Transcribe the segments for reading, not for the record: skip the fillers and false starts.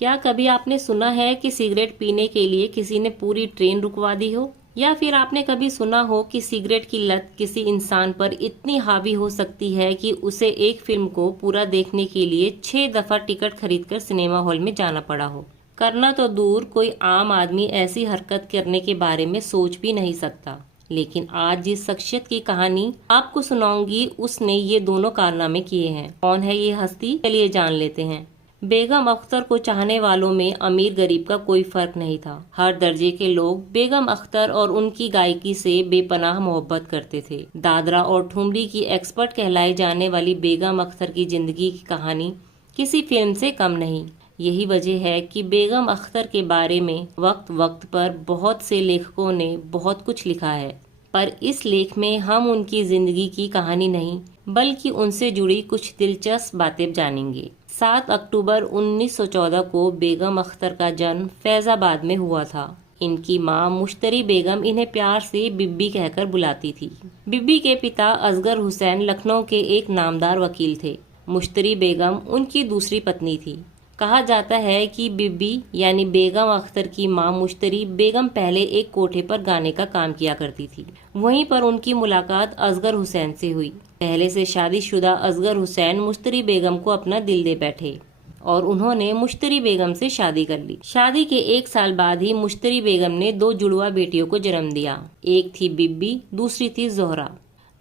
क्या कभी आपने सुना है कि सिगरेट पीने के लिए किसी ने पूरी ट्रेन रुकवा दी हो? या फिर आपने कभी सुना हो कि सिगरेट की लत किसी इंसान पर इतनी हावी हो सकती है कि उसे एक फिल्म को पूरा देखने के लिए 6 दफा टिकट खरीदकर सिनेमा हॉल में जाना पड़ा हो? करना तो दूर, कोई आम आदमी ऐसी हरकत करने के बारे में सोच भी नहीं सकता। लेकिन आज जिस शख्सियत की कहानी आपको सुनाऊंगी, उसने ये दोनों कारनामे किए हैं। कौन है ये हस्ती? चलिए जान लेते हैं। बेगम अख्तर को चाहने वालों में अमीर गरीब का कोई फर्क नहीं था। हर दर्जे के लोग बेगम अख्तर और उनकी गायकी से बेपनाह मोहब्बत करते थे। दादरा और ठुमरी की एक्सपर्ट कहलाई जाने वाली बेगम अख्तर की जिंदगी की कहानी किसी फिल्म से कम नहीं। यही वजह है कि बेगम अख्तर के बारे में वक्त वक्त पर बहुत से लेखकों ने बहुत कुछ लिखा है, पर इस लेख में हम उनकी जिंदगी की कहानी नहीं बल्कि उनसे जुड़ी कुछ दिलचस्प बातें जानेंगे। 7 अक्टूबर 1914 को बेगम अख्तर का जन्म फैजाबाद में हुआ था। इनकी मां मुश्तरी बेगम इन्हें प्यार से बिब्बी कहकर बुलाती थी। बिब्बी के पिता असगर हुसैन लखनऊ के एक नामदार वकील थे। मुश्तरी बेगम उनकी दूसरी पत्नी थी। कहा जाता है कि बिब्बी यानी बेगम अख्तर की मां मुश्तरी बेगम पहले एक कोठे पर गाने का काम किया करती थी। वहीं पर उनकी मुलाकात असगर हुसैन से हुई। पहले से शादीशुदा असगर हुसैन मुश्तरी बेगम को अपना दिल दे बैठे और उन्होंने मुश्तरी बेगम से शादी कर ली। शादी के 1 साल बाद ही मुश्तरी बेगम ने 2 जुड़वा बेटियों को जन्म दिया। एक थी बिब्बी, दूसरी थी जोहरा।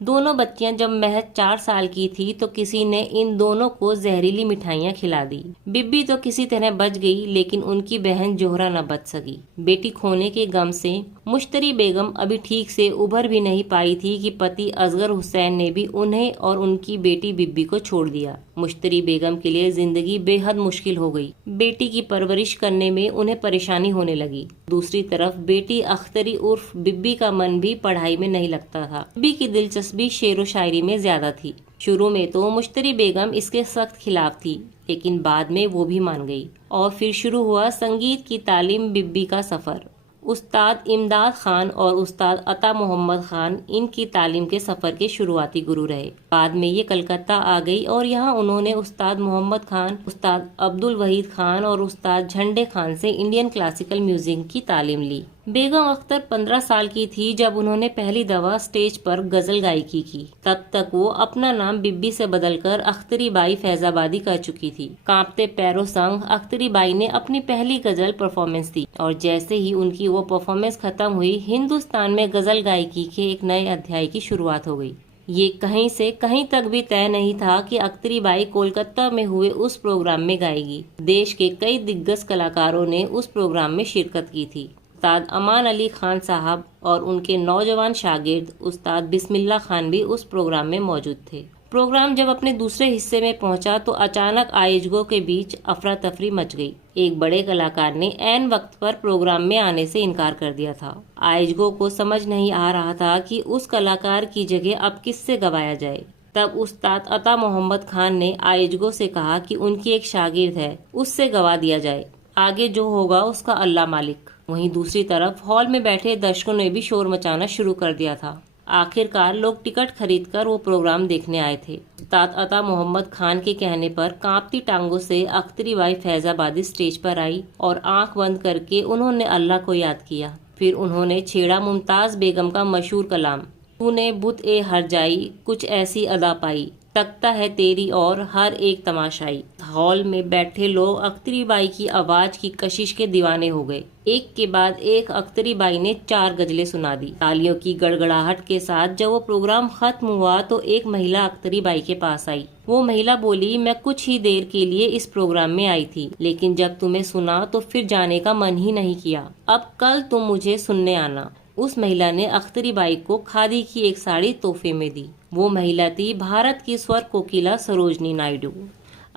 दोनों बच्चियां जब महज 4 साल की थी तो किसी ने इन दोनों को जहरीली मिठाइयां खिला दी। बिब्बी तो किसी तरह बच गई, लेकिन उनकी बहन जोहरा न बच सकी। बेटी खोने के गम से मुश्तरी बेगम अभी ठीक से उभर भी नहीं पाई थी कि पति असगर हुसैन ने भी उन्हें और उनकी बेटी बिब्बी को छोड़ दिया। मुश्तरी बेगम के लिए जिंदगी बेहद मुश्किल हो गई। बेटी की परवरिश करने में उन्हें परेशानी होने लगी। दूसरी तरफ बेटी अख्तरी उर्फ बिब्बी का मन भी पढ़ाई में नहीं लगता था। बिब्बी की दिलचस्पी शेरो शायरी में ज्यादा थी। शुरू में तो मुश्तरी बेगम इसके सख्त खिलाफ थी, लेकिन बाद में वो भी मान गई और फिर शुरू हुआ संगीत की तालीम बिब्बी का सफर। उस्ताद इमदाद खान और उस्ताद अता मोहम्मद खान इनकी तालीम के सफर के शुरुआती गुरु रहे। बाद में ये कलकत्ता आ गई और यहाँ उन्होंने उस्ताद मोहम्मद खान, उस्ताद अब्दुल वहीद खान और उस्ताद झंडे खान से इंडियन क्लासिकल म्यूजिक की तालीम ली। बेगम अख्तर 15 साल की थी जब उन्होंने पहली दफा स्टेज पर गजल गायकी की। तब तक वो अपना नाम बिब्बी से बदलकर अख्तरी बाई फैजाबादी कर चुकी थी। कांपते पैरों संग अख्तरी बाई ने अपनी पहली गजल परफॉर्मेंस दी और जैसे ही उनकी वो परफॉर्मेंस खत्म हुई, हिंदुस्तान में गजल गायकी के एक नए अध्याय की शुरुआत हो गई। ये कहीं से कहीं तक भी तय नहीं था कि अख्तरी बाई कोलकाता में हुए उस प्रोग्राम में गाएगी। देश के कई दिग्गज कलाकारों ने उस प्रोग्राम में शिरकत की थी। उस्ताद अमान अली खान साहब और उनके नौजवान शागिर्द उस्ताद बिस्मिल्ला खान भी उस प्रोग्राम में मौजूद थे। प्रोग्राम जब अपने दूसरे हिस्से में पहुंचा तो अचानक आयोजकों के बीच अफरा तफरी मच गई। एक बड़े कलाकार ने ऐन वक्त पर प्रोग्राम में आने से इनकार कर दिया था। आयोजकों को समझ नहीं आ रहा था कि उस कलाकार की जगह अब किससे गवाया जाए। तब उस्ताद अता मोहम्मद खान ने आयोजकों से कहा कि उनकी एक शागिर्द है, उससे गवा दिया जाए, आगे जो होगा उसका अल्लाह मालिक। वहीं दूसरी तरफ हॉल में बैठे दर्शकों ने भी शोर मचाना शुरू कर दिया था। आखिरकार लोग टिकट खरीदकर वो प्रोग्राम देखने आए थे। उस्ताद अता मोहम्मद खान के कहने पर कांपती टांगों से अख्तरी बाई फैजाबादी स्टेज पर आई और आंख बंद करके उन्होंने अल्लाह को याद किया। फिर उन्होंने छेड़ा मुमताज बेगम का मशहूर कलाम, तूने बुत ए हर जाई कुछ ऐसी अदा पाई, तकता है तेरी और हर एक तमाशाई। हॉल में बैठे लोग अख्तरी बाई की आवाज की कशिश के दीवाने हो गए। एक के बाद एक अख्तरी बाई ने 4 गजलें सुना दी। तालियों की गड़गड़ाहट के साथ जब वो प्रोग्राम खत्म हुआ तो एक महिला अख्तरी बाई के पास आई। वो महिला बोली, मैं कुछ ही देर के लिए इस प्रोग्राम में आई थी, लेकिन जब तुम्हें सुना तो फिर जाने का मन ही नहीं किया। अब कल तुम मुझे सुनने आना। उस महिला ने अख्तरी बाई को खादी की एक साड़ी तोहफे में दी। वो महिला थी भारत की स्वर कोकिला सरोजनी नायडू।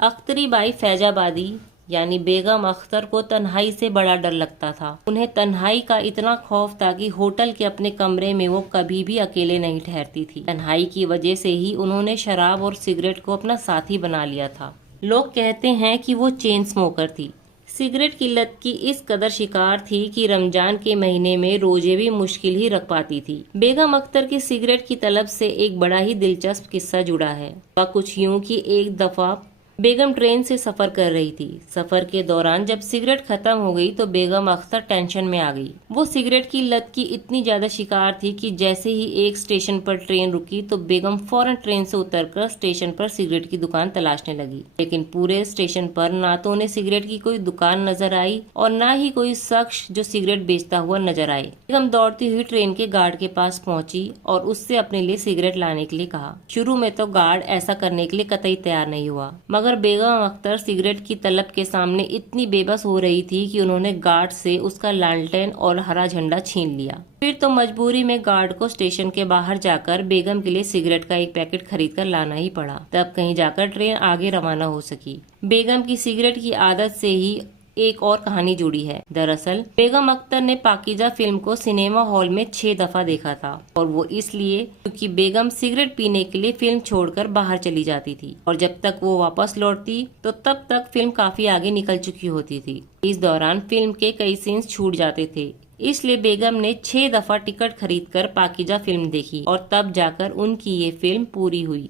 अख्तरी बाई फैजाबादी यानी बेगम अख्तर को तन्हाई से बड़ा डर लगता था। उन्हें तन्हाई का इतना खौफ था कि होटल के अपने कमरे में वो कभी भी अकेले नहीं ठहरती थी। तन्हाई की वजह से ही उन्होंने शराब और सिगरेट को अपना साथी बना लिया था। लोग कहते हैं कि वो चेन स्मोकर थी। सिगरेट की लत की इस कदर शिकार थी कि रमजान के महीने में रोजे भी मुश्किल ही रख पाती थी। बेगम अख्तर की सिगरेट की तलब से एक बड़ा ही दिलचस्प किस्सा जुड़ा है। वह कुछ यूं कि एक दफा बेगम ट्रेन से सफर कर रही थी। सफर के दौरान जब सिगरेट खत्म हो गई तो बेगम अख्तर टेंशन में आ गई। वो सिगरेट की लत की इतनी ज्यादा शिकार थी कि जैसे ही एक स्टेशन पर ट्रेन रुकी तो बेगम फौरन ट्रेन से उतरकर स्टेशन पर सिगरेट की दुकान तलाशने लगी। लेकिन पूरे स्टेशन पर ना तो उन्हें सिगरेट की कोई दुकान नजर आई और ना ही कोई शख्स जो सिगरेट बेचता हुआ नजर आए। बेगम दौड़ती हुई ट्रेन के गार्ड के पास पहुंची और उससे अपने लिए सिगरेट लाने के लिए कहा। शुरू में तो गार्ड ऐसा करने के लिए कतई तैयार नहीं हुआ, मगर बेगम अख्तर सिगरेट की तलब के सामने इतनी बेबस हो रही थी कि उन्होंने गार्ड से उसका लालटेन और हरा झंडा छीन लिया। फिर तो मजबूरी में गार्ड को स्टेशन के बाहर जाकर बेगम के लिए सिगरेट का एक पैकेट खरीद कर लाना ही पड़ा। तब कहीं जाकर ट्रेन आगे रवाना हो सकी। बेगम की सिगरेट की आदत से ही एक और कहानी जुड़ी है। दरअसल बेगम अख्तर ने पाकीजा फिल्म को सिनेमा हॉल में 6 दफा देखा था, और वो इसलिए क्योंकि बेगम सिगरेट पीने के लिए फिल्म छोड़कर बाहर चली जाती थी और जब तक वो वापस लौटती तो तब तक फिल्म काफी आगे निकल चुकी होती थी। इस दौरान फिल्म के कई सीन्स छूट जाते थे, इसलिए बेगम ने 6 दफा टिकट खरीदकर पाकीजा फिल्म देखी और तब जाकर उनकी ये फिल्म पूरी हुई।